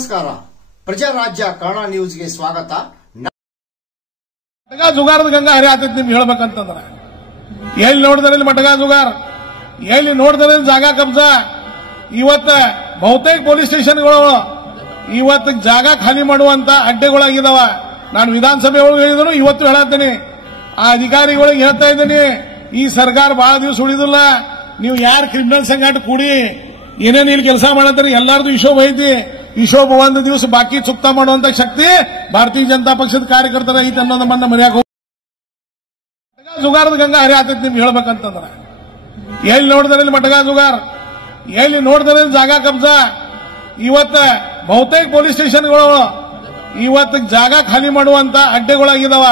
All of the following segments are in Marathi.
ನಮಸ್ಕಾರ ಪ್ರಜಾರಾಜ್ಯ ಕನ್ನಡ ನ್ಯೂಸ್ಗೆ ಸ್ವಾಗತ. ಮಟಗ ಜುಗಾರದ ಗಂಗಾ ಹರಿಯಾತೈತಿ ನಿಮ್ಗೆ ಹೇಳ್ಬೇಕಂತಂದ್ರೆ ಎಲ್ಲಿ ನೋಡಿದ್ರೆ ಮಟಗ ಜುಗಾರ್, ಎಲ್ಲಿ ನೋಡಿದ್ರೆ ಜಾಗ ಕಬ್ಜಾ. ಇವತ್ತ ಬಹುತೇಕ ಪೊಲೀಸ್ ಸ್ಟೇಷನ್ಗಳು ಇವತ್ತು ಜಾಗ ಖಾಲಿ ಮಾಡುವಂತ ಅಡ್ಡೆಗಳಾಗಿದಾವ. ನಾನು ವಿಧಾನಸಭೆ ಒಳಗೆ ಹೇಳಿದ್ರು, ಇವತ್ತು ಹೇಳತ್ತೀನಿ, ಆ ಅಧಿಕಾರಿಗಳಿಗೆ ಹೇಳ್ತಾ ಇದ್ದೀನಿ, ಈ ಸರ್ಕಾರ ಬಹಳ ದಿವಸ ಉಳಿದಿಲ್ಲ. ನೀವು ಯಾರು ಕ್ರಿಮಿನಲ್ ಸಂಘಟ ಕೂಡಿ ಏನೇನು ಇಲ್ಲಿ ಕೆಲಸ ಮಾಡತ್ತೀರಿ ಎಲ್ಲಾರ್ದು ಹಿಶೋಬ ಐತಿ. ಹಿಶೋಬ ಒಂದು ದಿವಸ ಬಾಕಿ ಚುಕ್ತಾ ಮಾಡುವಂತ ಶಕ್ತಿ ಭಾರತೀಯ ಜನತಾ ಪಕ್ಷದ ಕಾರ್ಯಕರ್ತರ ಐತಿ ಅನ್ನೋದು ಮನ್ನ ಮರ್ಯಾಕ ಜುಗಾರದ ಗಂಗಾ ಹರಿಯಾತೈತಿ ನಿಮ್ಗೆ ಹೇಳ್ಬೇಕಂತಂದ್ರೆ ಎಲ್ಲಿ ನೋಡಿದ್ರೆ ಮಟಗ ಜುಗಾರ್, ಎಲ್ಲಿ ನೋಡಿದ್ರೆ ಜಾಗ ಕಬ್ಜಾ. ಇವತ್ತ ಬಹುತೇಕ ಪೊಲೀಸ್ ಸ್ಟೇಷನ್ಗಳು ಇವತ್ತು ಜಾಗ ಖಾಲಿ ಮಾಡುವಂತ ಅಡ್ಡೆಗಳಾಗಿದಾವ.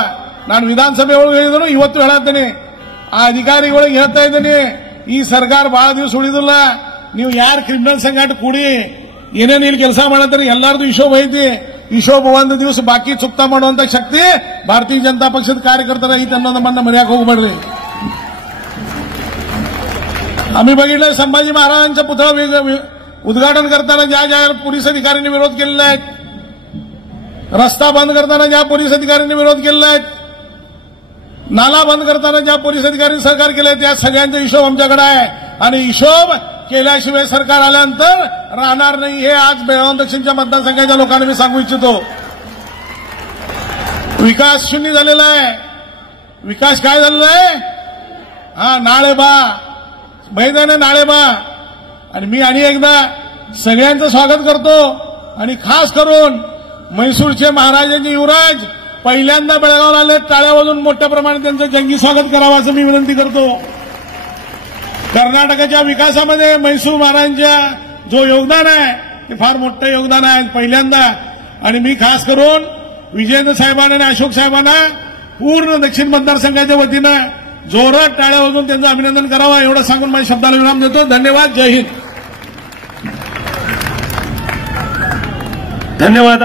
ನಾನು ವಿಧಾನಸಭೆ ಒಳಗೆ ಹೇಳಿದ್ರು, ಇವತ್ತು ಹೇಳತ್ತೀನಿ, ಆ ಅಧಿಕಾರಿಗಳಿಗೆ ಹೇಳ್ತಾ ಇದ್ದೀನಿ, ಈ ಸರ್ಕಾರ ಬಹಳ ದಿವಸ ಉಳಿದಿಲ್ಲ. ನೀವು ಯಾರು ಕ್ರಿಮಿನಲ್ ಸಂಘಟ ಕೂಡಿ ಏನೇನು ಇಲ್ಲಿ ಕೆಲಸ ಮಾಡತ್ತೀರಿ ಎಲ್ಲಾರ್ದು ಹಿಶೋಬ ಐತಿ. ಹಿಶೋಬ ಒಂದು ದಿವಸ ಬಾಕಿ ಚುಕ್ತಾ ಮಾಡುವಂತ ಶಕ್ತಿ ಭಾರತೀಯ ಜನತಾ ಪಕ್ಷದ ಕಾರ್यकर्तर ಐತಿ ಅನ್ನೋದು मन्न मर्याक होगबेड्री. आम्ही बघितलं संभाजी महाराजांचा पुतळा उद्घाटन करताना ज्या ज्या पोलीस अधिकाऱ्यांनी विरोध केलेला आहे, रस्ता बंद करताना ज्या पोलीस अधिकाऱ्यांनी विरोध केलेला आहे, नाला बंद करताना ज्या पोलीस अधिकाऱ्यांनी सहकार्य केलंय, त्या सगळ्यांचा हिशोब आमच्याकडे आहे. आणि हिशोब केल्याशिवाय सरकार आल्यानंतर राहणार नाही, हे आज बेळगाव दक्षिणच्या मतदारसंघाच्या लोकांना मी सांगू इच्छितो. विकास शून्य झालेला आहे. विकास काय झालेला आहे? नाळे बा मैदाने नाळे बा. आणि मी आणि एकदा सगळ्यांचं स्वागत करतो. आणि खास करून म्हैसूरचे महाराजांचे युवराज पहिल्यांदा बेळगावला आले, टाळ्या वाजवून मोठ्या प्रमाणात त्यांचं जंगी स्वागत करावं असं मी विनंती करतो. कर्नाटकाच्या विकासामध्ये म्हैसूर महाराजांच्या जो योगदान आहे ते फार मोठं योगदान आहे पहिल्यांदा. आणि मी खास करून विजेंद्र साहेबांना आणि अशोक साहेबांना पूर्ण दक्षिण मतदारसंघाच्या वतीनं जोरात टाळ्या वाजवून त्यांचं अभिनंदन करावं एवढं सांगून माझ्या शब्दाला विराम देतो. धन्यवाद. जय हिंद. धन्यवाद.